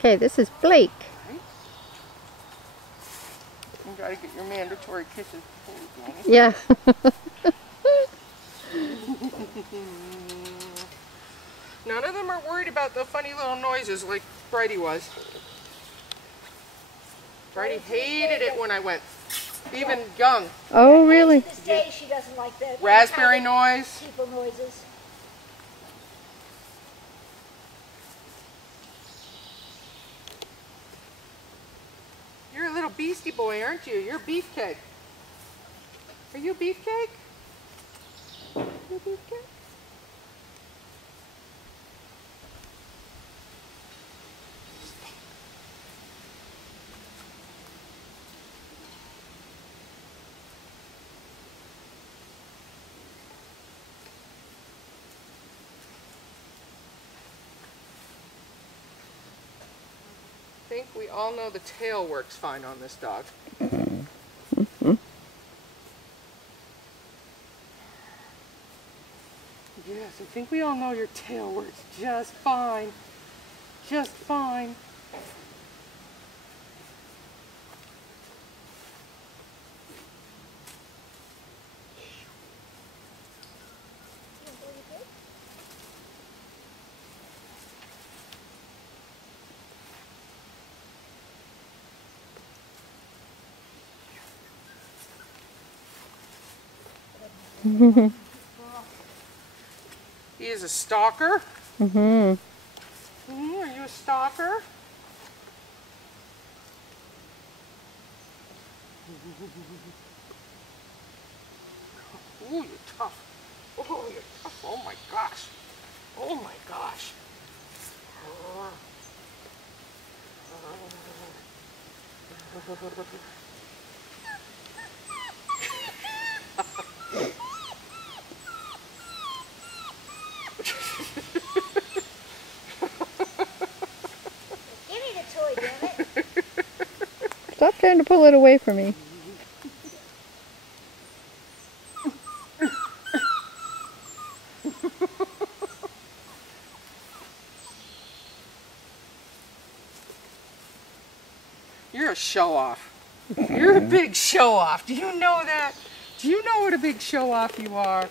Okay, this is Blake. Right. You gotta get your mandatory kisses before we do anything. Yeah. None of them are worried about the funny little noises like Bridie was. Bridie hated it when I went. Even young. Oh, really? To this day, she doesn't like that. Raspberry noise. People noises. You're a little beastie boy, aren't you? You're Beefcake. Are you Beefcake? You Beefcake? I think we all know the tail works fine on this dog. Yes, I think we all know your tail works just fine. Just fine. He is a stalker. Are you a stalker? Oh, you're tough. Oh, you're tough. Oh my gosh. Oh my gosh. Give me the toy, damn it. Stop trying to pull it away from me. You're a show-off. You're a big show-off. Do you know that? Do you know what a big show-off you are?